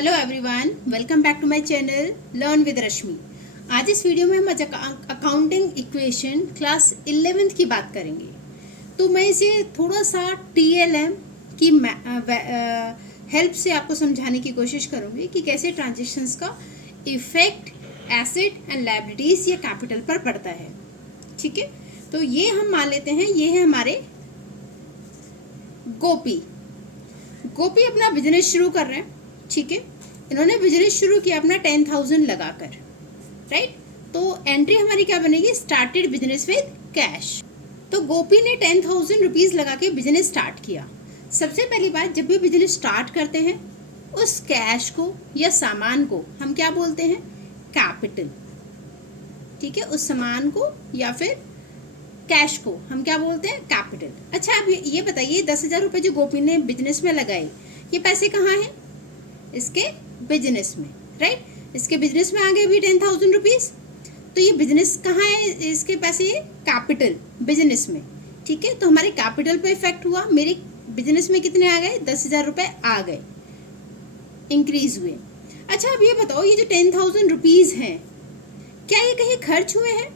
Hello everyone, welcome back to my channel learn with Rashmi. आज इस video में हम अकाउंटिंग इक्वेशन क्लास 11th की बात करेंगे। तो मैं इसे थोड़ा सा TLM की हेल्प से आपको समझाने की कोशिश करूंगी कि कैसे ट्रांजेक्शन्स का इफेक्ट एसेट एंड लायबिलिटीज या कैपिटल पर पड़ता है। ठीक है, तो ये हम मान लेते हैं, ये है हमारे गोपी अपना बिजनेस शुरू कर रहे हैं। ठीक है, इन्होंने बिजनेस शुरू किया अपना 10,000 लगाकर, राइट। तो एंट्री हमारी क्या बनेगी? Started business with cash. तो गोपी ने 10,000 रुपीज लगा के बिजनेस स्टार्ट किया। सबसे पहली बात, जब भी बिजनेस स्टार्ट करते हैं उस कैश को या सामान को हम क्या बोलते हैं? कैपिटल। ठीक है, उस सामान को या फिर कैश को हम क्या बोलते हैं? कैपिटल। अच्छा, अब ये बताइए, 10,000 रुपये जो गोपी ने बिजनेस में लगाए, ये पैसे कहाँ हैं? इसके बिजनेस में, राइट। इसके बिजनेस में आ गए भी 10,000 रुपीज। तो ये बिजनेस कहाँ है? इसके पैसे कैपिटल बिजनेस में। ठीक है, तो हमारे कैपिटल पे इफेक्ट हुआ। मेरे बिजनेस में कितने आ गए? 10,000 रुपये आ गए, इंक्रीज हुए। अच्छा, अब ये बताओ, ये जो 10,000 रुपीज हैं, क्या ये कहीं खर्च हुए हैं?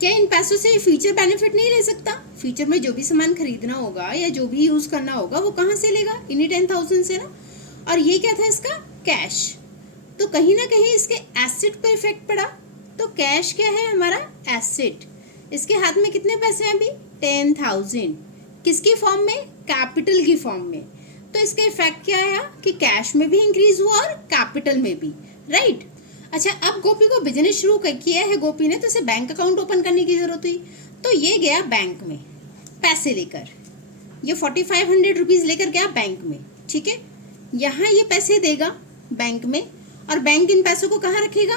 क्या इन पैसों से फ्यूचर बेनिफिट नहीं ले सकता? फ्यूचर में जो भी सामान खरीदना होगा या जो भी यूज करना होगा वो कहाँ से लेगा? इन्हीं 10,000 से ना। और ये क्या था? इसका कैश। तो कहीं ना कहीं इसके एसेट पर इफेक्ट पड़ा। तो कैश क्या है? हमारा एसेट। इसके हाथ में कितने पैसे हैं अभी? 10,000। किसकी फॉर्म में? कैपिटल की फॉर्म में। तो इसका इफेक्ट क्या आया कि कैश में भी इंक्रीज हुआ और कैपिटल में भी, राइट। अच्छा, अब गोपी को बिजनेस शुरू किया है गोपी ने, तो इसे बैंक अकाउंट ओपन करने की जरूरत हुई। तो ये गया बैंक में पैसे लेकर, ये 4,500 रुपीज लेकर गया बैंक में। ठीक है, यहाँ ये पैसे देगा बैंक में, और बैंक इन पैसों को कहाँ रखेगा?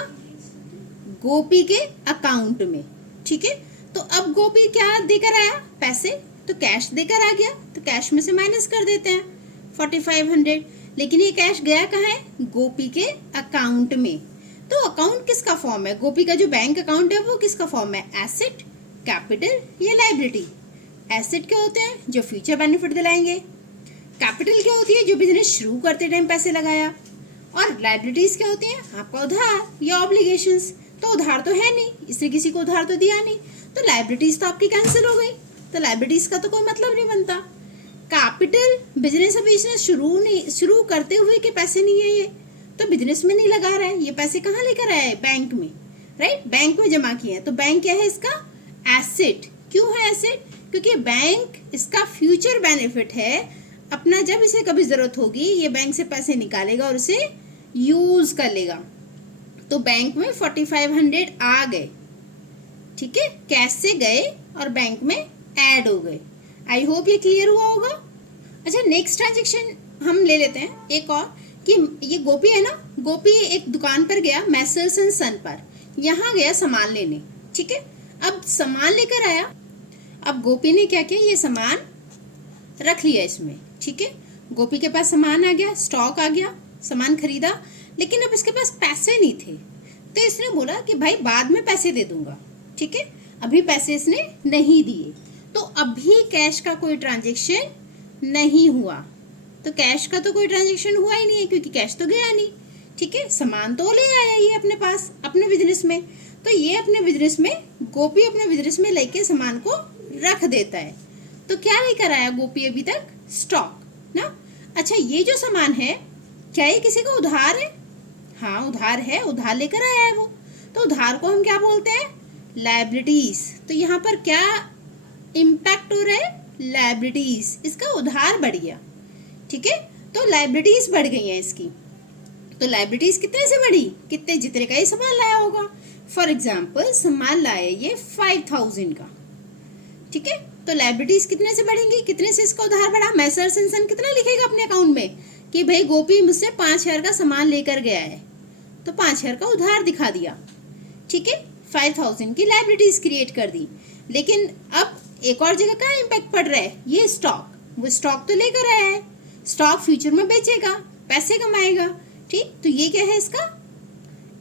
गोपी के अकाउंट में। ठीक है, तो अब गोपी क्या देकर आया? पैसे। तो कैश देकर आ गया, तो कैश में से माइनस कर देते हैं 4,500। लेकिन ये कैश गया कहाँ है? गोपी के अकाउंट में। तो अकाउंट किसका फॉर्म है? गोपी का जो बैंक अकाउंट है वो किसका फॉर्म है? एसेट, कैपिटल या लायबिलिटी? एसेट क्या होते हैं? जो फ्यूचर बेनिफिट दिलाएंगे। कैपिटल क्या होती है? जो बिजनेस शुरू करते टाइम पैसे लगाया। और लायबिलिटीज क्या होती हैं? आपका उधार या ऑब्लिगेशंस। तो उधार तो है नहीं, इसने किसी को उधार तो दिया नहीं, तो लायबिलिटीज तो आपकी कैंसिल हो गई। तो लायबिलिटीज का तो कोई मतलब नहीं बनता। कैपिटल, बिजनेस अभी इसने शुरू करते हुए के पैसे नहीं है, ये तो बिजनेस में नहीं लगा रहा है। ये पैसे कहाँ लेकर आया है? बैंक में, राइट। बैंक में जमा किए हैं। तो बैंक क्या है? इसका एसेट। क्यों है एसेट? क्योंकि बैंक इसका फ्यूचर बेनिफिट है। अपना जब इसे कभी जरूरत होगी ये बैंक से पैसे निकालेगा और उसे यूज कर लेगा। तो बैंक में 4,500 आ गए। ठीक है, कैश से गए और बैंक में ऐड हो गए। आई होप ये क्लियर हुआ होगा। अच्छा, नेक्स्ट ट्रांजेक्शन हम ले लेते हैं एक और, कि ये गोपी है ना, गोपी एक दुकान पर गया, मैसर्स एंड सन पर। यहाँ गया सामान लेने। ठीक है, अब सामान लेकर आया। अब गोपी ने क्या किया? ये सामान रख लिया इसमें। ठीक है, गोपी के पास सामान आ गया, स्टॉक आ गया, सामान खरीदा। लेकिन अब इसके पास पैसे नहीं थे, तो इसने बोला कि भाई बाद में पैसे दे दूंगा। ठीक है, अभी पैसे इसने नहीं दिए, तो अभी कैश का कोई ट्रांजेक्शन नहीं हुआ। तो कैश का तो कोई ट्रांजेक्शन हुआ ही नहीं है, क्योंकि कैश तो गया नहीं। ठीक है, सामान तो ले आया ये अपने पास, अपने बिजनेस में। तो ये अपने बिजनेस में, गोपी अपने बिजनेस में लेके सामान को रख देता है। तो क्या लेकर आया गोपी अभी तक? स्टॉक ना। अच्छा, ये जो सामान है, क्या ये किसी को उधार है? हाँ, उधार है, उधार लेकर आया है वो। तो उधार को हम क्या बोलते हैं? लायबिलिटीज। तो यहाँ पर क्या इम्पैक्ट हो रहा है? लायबिलिटीज। इसका उधार बढ़ गया। ठीक है, तो लायबिलिटीज बढ़ गई हैं इसकी। तो लायबिलिटीज कितने से बढ़ी? कितने जितने का ये सामान लाया होगा। फॉर एग्जाम्पल, सामान लाया ये 5,000 का। ठीक है, तो लायबिलिटीज कितने से बढ़ेंगी? कितने से इसका उधार बढ़ा? मैसर्स एंड सन कितना लिखेगा अपने अकाउंट में कि भाई गोपी मुझसे 5,000 का सामान लेकर गया है, तो 5,000 का उधार दिखा दिया। ठीक है, 5,000 की लायबिलिटीज क्रिएट कर दी। लेकिन अब एक और जगह का इम्पैक्ट पड़ रहा है, ये स्टॉक। वो स्टॉक तो लेकर आया है, स्टॉक फ्यूचर में बेचेगा, पैसे कमाएगा। ठीक, तो ये क्या है? इसका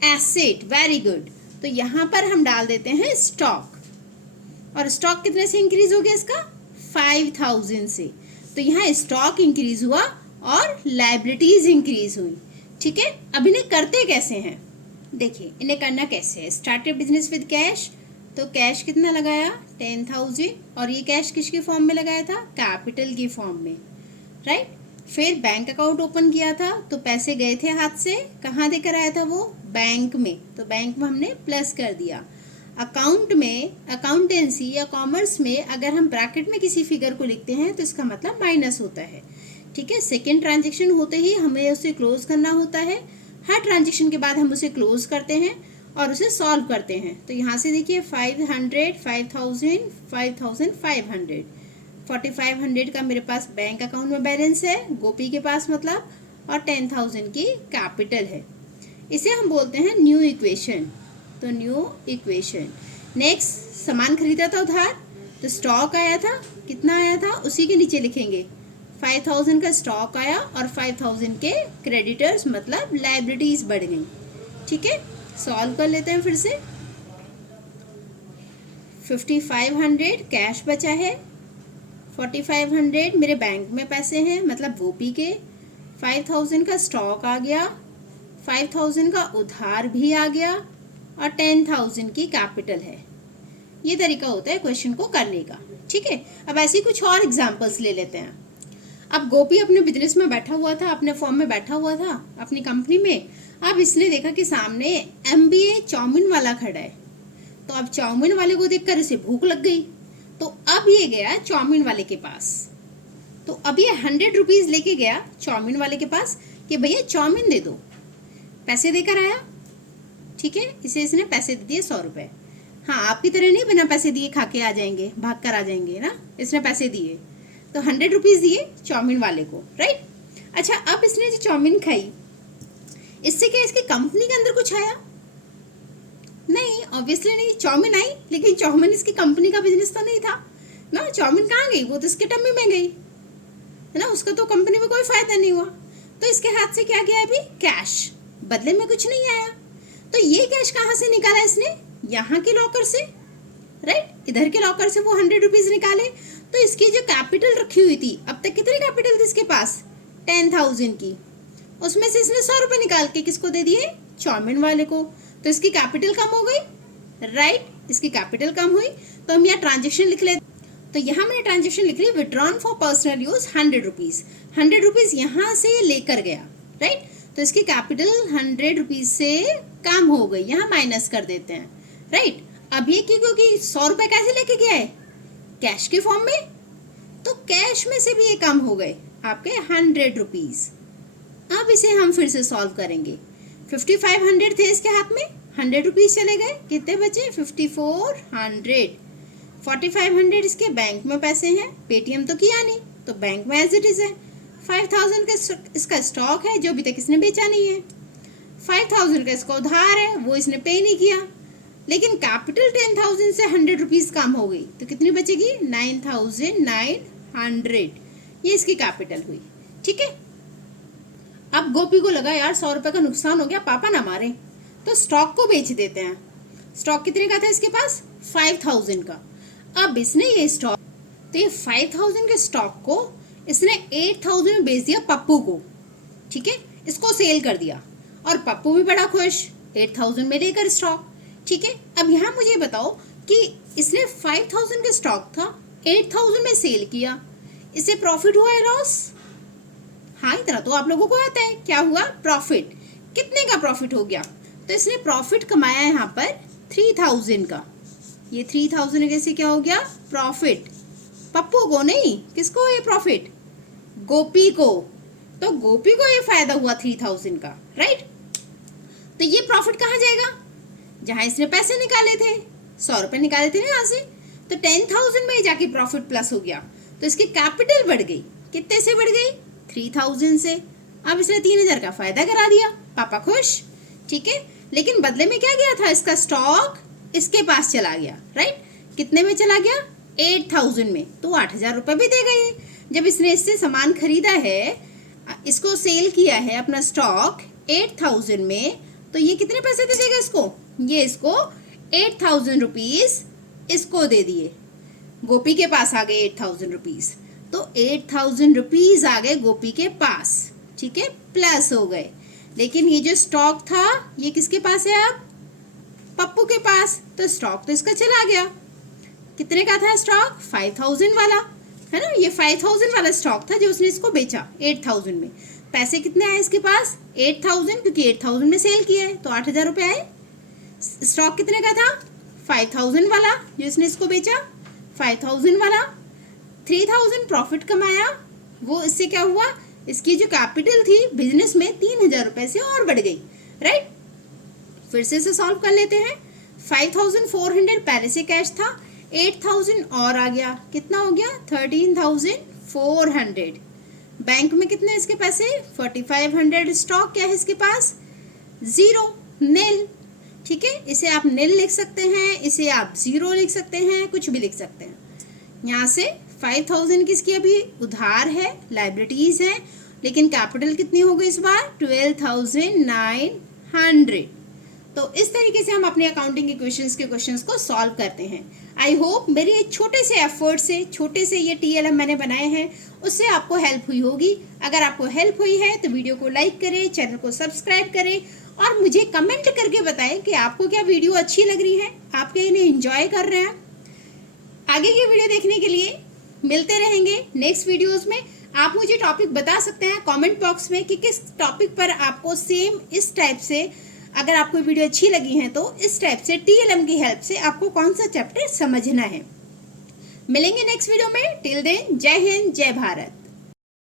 एसेट। Very good. तो यहाँ पर हम डाल देते हैं स्टॉक। और स्टॉक कितने से इंक्रीज हो गया? इसका 5,000 से। तो यहाँ स्टॉक इंक्रीज हुआ और लायबिलिटीज इंक्रीज हुई। ठीक है, अब इन्हें करते कैसे हैं, देखिए इन्हें करना कैसे है। स्टार्टेड बिजनेस विद कैश, तो कैश कितना लगाया 10,000, और ये कैश किसके फॉर्म में लगाया था, कैपिटल की फॉर्म में, राइट। फिर बैंक अकाउंट ओपन किया था, तो पैसे गए थे हाथ से, कहाँ देकर आया था वो, बैंक में, तो बैंक में हमने प्लस कर दिया। अकाउंट में, अकाउंटेंसी या कॉमर्स में अगर हम ब्रैकेट में किसी फिगर को लिखते हैं तो इसका मतलब माइनस होता है। ठीक है, सेकेंड ट्रांजेक्शन होते ही हमें उसे क्लोज करना होता है। हर ट्रांजेक्शन के बाद हम उसे क्लोज करते हैं और उसे सॉल्व करते हैं। तो यहाँ से देखिए 500, 5000, 5500, 4500 का मेरे पास बैंक अकाउंट में बैलेंस है, गोपी के पास मतलब, और 10,000 की कैपिटल है। इसे हम बोलते हैं न्यू इक्वेशन, तो न्यू इक्वेशन। नेक्स्ट, सामान खरीदा था उधार, तो स्टॉक आया था, कितना आया था उसी के नीचे लिखेंगे 5000 का स्टॉक आया और 5000 के क्रेडिटर्स मतलब लायबिलिटीज बढ़ गई। ठीक है, सॉल्व कर लेते हैं फिर से। 5500 कैश बचा है, 4500 मेरे बैंक में पैसे हैं मतलब गोपी के, 5000 का स्टॉक आ गया, 5000 का उधार भी आ गया, और 10,000 की कैपिटल है। ये तरीका होता है क्वेश्चन को करने का। ठीक है, अब ऐसी कुछ और एग्जांपल्स ले लेते हैं। अब गोपी अपने बिजनेस में बैठा हुआ था, अपने फॉर्म में बैठा हुआ था अपनी कंपनी में। अब इसने देखा कि सामने MBA चाउमीन वाला खड़ा है, तो अब चाउमीन वाले को देखकर इसे भूख लग गई, तो अब ये गया चाउमीन वाले के पास। तो अब ये 100 रुपीज लेके गया चाउमीन वाले के पास कि भैया चाउमीन दे दो, पैसे देकर आया। ठीक है, इसे इसने पैसे दे दिए 100 रुपए। हाँ, आपकी तरह नहीं बिना पैसे दिए खा के आ जाएंगे, भाग कर आ जाएंगे ना, इसने पैसे दिए, तो 100 रुपीज दिए चाउमीन वाले को, राइट। अच्छा, अब इसने जो चाउमीन खाई, इससे क्या इसकी कंपनी के अंदर कुछ आया, नहीं, ऑब्वियसली नहीं। चाउमीन आई, लेकिन चाउमीन इसकी कंपनी का बिजनेस तो नहीं था ना। चाउमीन कहाँ गई, वो तो इसके टम्मी में गई है ना, उसका तो कंपनी में कोई फायदा नहीं हुआ। तो इसके हाथ से क्या गया अभी, कैश, बदले में कुछ नहीं आया। तो ये कैश कहाँ से निकाला इसने, यहाँ के लॉकर से, राइट, इधर के लॉकर से वो 100 रुपीज निकाले। तो इसकी जो कैपिटल रखी हुई थी, अब तक कितनी कैपिटल थी इसके पास, 10,000 की, उसमें से इसने 100 रुपए निकाल के किसको दे दिए, चाउमीन वाले को। तो इसकी कैपिटल कम हो गई, राइट, इसकी कैपिटल कम हुई। तो हम यहाँ ट्रांजेक्शन लिख लेते, तो यहाँ मैंने ट्रांजेक्शन लिख ली, withdrawn for personal use 100 rupees. 100 rupees यहाँ से लेकर गया, राइट, तो इसकी कैपिटल 100 रुपीज से कम हो गई, यहाँ माइनस कर देते हैं, राइट। अब ये क्योंकि 100 रुपए कैसे लेके गया है, कैश के फॉर्म में, तो कैश में से भी ये कम हो गए आपके 100 रुपीज। अब इसे हम फिर से सॉल्व करेंगे। 5500 थे इसके हाथ में, 100 रुपीज चले गए, कितने बचे 5400। 4500 इसके बैंक में पैसे हैं, पेटीएम तो किया नहीं, तो बैंक में एज इट इज है। 5000 का इसका स्टॉक है जो अभी तक इसने बेचा नहीं है। 5000 का इसका उधार है, वो इसने पे नहीं किया, लेकिन कैपिटल 10,000 से 100 रुपीज कम हो गई, तो कितनी बचेगी 9,900। ये इसकी कैपिटल हुई। ठीक है, अब गोपी को लगा यार 100 रुपए का नुकसान हो गया, पापा ना मारे, तो स्टॉक को बेच देते हैं। स्टॉक कितने का था इसके पास, 5,000 का। अब इसने ये स्टॉक, तो ये 5,000 के स्टॉक को इसने 8,000 में बेच दिया पप्पू को। ठीक है, इसको सेल कर दिया, और पप्पू भी बड़ा खुश, 8,000 में लेकर स्टॉक। ठीक है, अब यहाँ मुझे बताओ कि इसने 5,000 का स्टॉक था, 8,000 में सेल किया, इसे प्रॉफिट हुआ है लॉस? हाँ, इतना तो आप लोगों को आता है, क्या हुआ, प्रॉफिट। कितने का प्रॉफिट हो गया, तो इसने प्रॉफिट कमाया यहाँ पर 3,000 का। ये 3,000 कैसे क्या हो गया, प्रॉफिट। पप्पू को नहीं, किसको ये प्रॉफिट, गोपी को। तो गोपी को ये फायदा हुआ 3,000 का, राइट। तो ये प्रॉफिट कहाँ जाएगा, जहां इसने पैसे निकाले थे, 100 रुपए निकाले थे ना यहाँ से, तो 10,000 में ही जाके प्रॉफिट प्लस हो गया, तो इसकी कैपिटल बढ़ गई। कितने से बढ़ गई, 3,000 से। अब इसने 3,000 का फायदा करा दिया, पापा खुश। ठीक है, लेकिन बदले में क्या गया था, इसका स्टॉक इसके पास चला गया, राइट। कितने में चला गया, 8,000 में, तो 8,000 रुपए भी दे गए। जब इसने इससे सामान खरीदा है, इसको सेल किया है अपना स्टॉक 8,000 में, तो ये कितने पैसे दे देगा इसको, ये इसको 8,000 रुपीज इसको दे दिए, गोपी के पास आ गए 8,000 रुपीज। तो 8,000 रुपीज आ गए गोपी के पास, ठीक है, प्लस हो गए। लेकिन ये जो स्टॉक था ये किसके पास है अब? पप्पू के पास। तो स्टॉक तो इसका चला गया। कितने का था स्टॉक? 5,000 वाला, है ना। ये 5,000 वाला स्टॉक था जो उसने इसको बेचा 8,000 में। पैसे कितने आए इसके पास? 8,000, क्योंकि 8,000 में सेल किया है तो 8,000 रुपये आए। स्टॉक कितने का था? 5,000 वाला जो इसने इसको बेचा, 5,000 वाला। 3,000 प्रॉफिट कमाया, वो इससे क्या हुआ? इसकी जो कैपिटल थी बिजनेस में 3,000 रुपए से और बढ़ गई, राइट। फिर से इसे सॉल्व कर लेते हैं। 5,400 पहले से कैश था, 8,000 और आ गया, कितना हो गया? 13,400। बैंक में कितने इसके पैसे? 4,500। स्टॉक क्या है इसके पास? 0, नील, ठीक है। इसे आप नील लिख सकते हैं, इसे आप 0 लिख सकते हैं, कुछ भी लिख सकते हैं। यहाँ से 5,000 किसकी अभी उधार है, लाइबिलिटीज है, लेकिन कैपिटल कितनी हो गई इस बार? 12,900। तो इस तरीके से हम अपने अकाउंटिंग इक्वेशंस के क्वेश्चंस को सॉल्व करते हैं। आई होप मेरे एक छोटे से एफर्ट से, छोटे से ये TLM मैंने बनाए हैं, उससे आपको हेल्प हुई होगी। अगर आपको हेल्प हुई है तो वीडियो को लाइक करें, चैनल को सब्सक्राइब करें और मुझे कमेंट करके बताएं कि आपको क्या वीडियो अच्छी लग रही है, आप क्या इन्हें एंजॉय कर रहे हैं। आगे की वीडियो देखने के लिए मिलते रहेंगे नेक्स्ट वीडियोस में। आप मुझे टॉपिक बता सकते हैं कमेंट बॉक्स में कि किस टॉपिक पर आपको सेम इस टाइप से, अगर आपको वीडियो अच्छी लगी है तो इस टाइप से TLM की हेल्प से आपको कौन सा चैप्टर समझना है। मिलेंगे नेक्स्ट वीडियो में। टिल देन, जय हिंद, जय भारत।